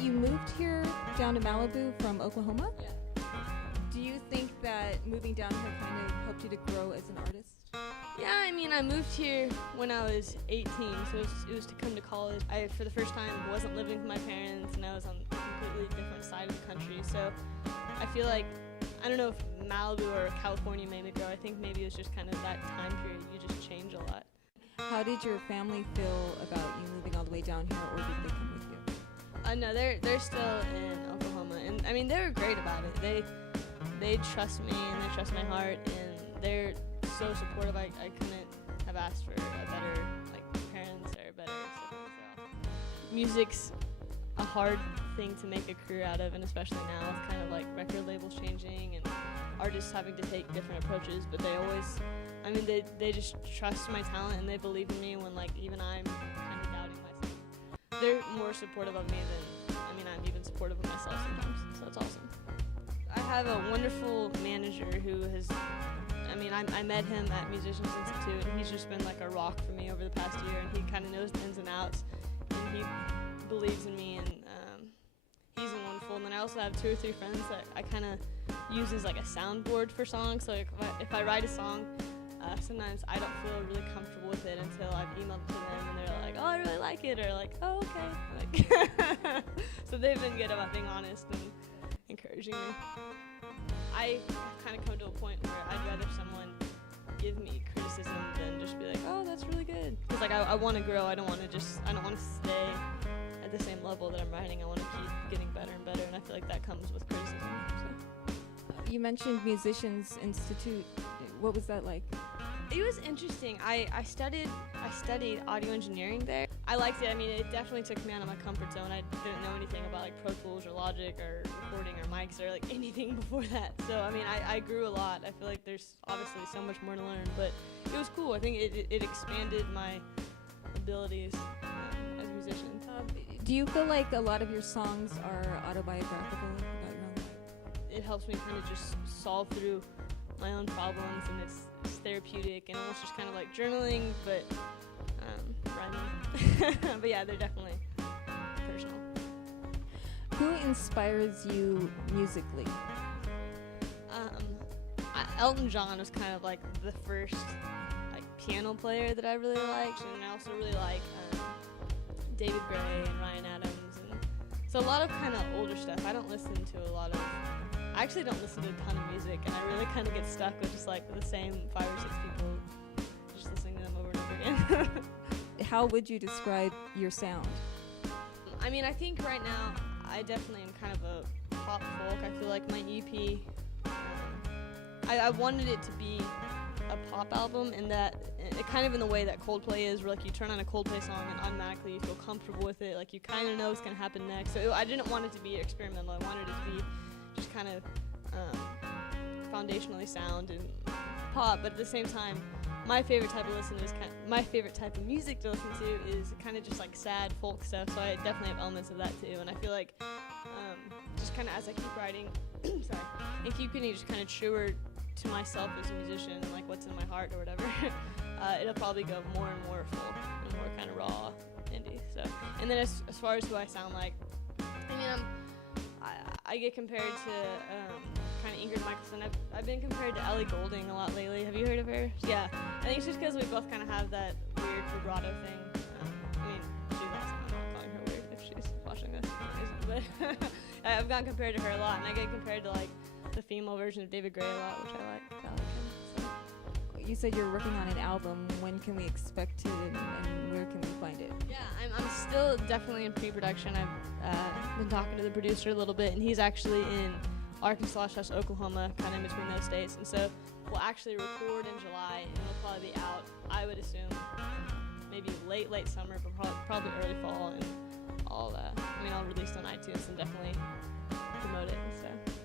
you moved here down to Malibu from Oklahoma? Yeah. Do you think that moving down here kind of helped you to grow as an artist? Yeah, I mean, I moved here when I was 18, so it was to come to college. I, for the first time, wasn't living with my parents, and I was on a completely different side of the country. So I feel like, I don't know if Malibu or California made me grow. I think maybe it was just kind of that time period. You just change a lot. How did your family feel about you moving all the way down here, or did they come with you? No, they're still in Oklahoma, and I mean, they were great about it. They trust me, and they trust my heart, and they're so supportive. I couldn't have asked for a better parents or better siblings at all. Music's a hard thing to make a career out of, and especially now with kind of like record labels changing and artists having to take different approaches. But they always, I mean, they just trust my talent, and they believe in me when even I'm kind of doubting myself. They're more supportive of me than, I mean, I'm even supportive of myself sometimes. So it's awesome. I have a wonderful manager who has, I mean, I met him at Musicians Institute, and he's just been like a rock for me over the past year, and he kind of knows the ins and outs, and he believes in me, and he's wonderful. And then I also have 2 or 3 friends that I kind of use as like a soundboard for songs. So if I write a song, sometimes I don't feel really comfortable with it until I've emailed to them, and they're like, oh, I really like it, or like, oh, okay. So they've been good about being honest and encouraging me. I kind of come to a point where I'd rather someone give me criticism than just be like, oh, that's really good. Because I want to grow. I don't want to stay at the same level that I'm writing. I want to keep getting better and better, and I feel like that comes with criticism. So. You mentioned Musicians Institute. What was that like? It was interesting. I studied audio engineering there. I liked it. I mean, it definitely took me out of my comfort zone. I didn't know anything about Pro Tools or Logic or recording or mics or anything before that. So I mean, I grew a lot. I feel like there's obviously so much more to learn, but it was cool. I think it expanded my abilities as a musician. Do you feel like a lot of your songs are autobiographical about your own life? It helps me kind of just solve through my own problems, and it's therapeutic and almost just kind of like journaling, but rhyming. But yeah, they're definitely personal. Who inspires you musically? Elton John was kind of like the first piano player that I really liked, and I also really like David Gray and Ryan Adams, and so a lot of kind of older stuff. I actually don't listen to a ton of music, and I really kind of get stuck with just the same 5 or 6 people, just listening to them over and over again. How would you describe your sound? I mean, I think right now I definitely am kind of a pop folk. I feel like my EP, I wanted it to be a pop album, in that it kind of in the way that Coldplay is, where you turn on a Coldplay song and automatically you feel comfortable with it, you kind of know what's going to happen next. So I didn't want it to be experimental. I wanted it to be just kind of foundationally sound and pop, but at the same time, my favorite type of music to listen to is kind of just sad folk stuff. So I definitely have elements of that too, and I feel like just kind of as I keep writing, sorry, and keep getting just kind of truer to myself as a musician, and what's in my heart or whatever, it'll probably go more and more folk and more kind of raw indie. So, and then as far as who I sound like, I mean, I get compared to kind of Ingrid Michaelson. I've been compared to Ellie Goulding a lot lately. Have you heard of her? Yeah. I think it's just because we both kind of have that weird vibrato thing. I mean, she's awesome. I'm not calling her weird if she's watching this. But I've gotten compared to her a lot, and I get compared to the female version of David Gray a lot, which I like him. So. You said you're working on an album. When can we expect it, and where can we find it? Yeah, I'm still definitely in pre-production. I've been talking to the producer a little bit, and he's actually in Arkansas/Oklahoma, kind of in between those states. And so we'll actually record in July, and it'll probably be out, I would assume, maybe late summer, but probably early fall, and all that. I mean, I'll release it on iTunes and definitely promote it and stuff.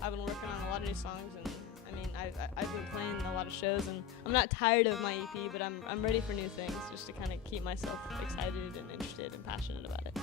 I've been working on a lot of new songs, and I mean, I've been playing a lot of shows, and I'm not tired of my EP, but I'm ready for new things, just to kind of keep myself excited and interested and passionate about it.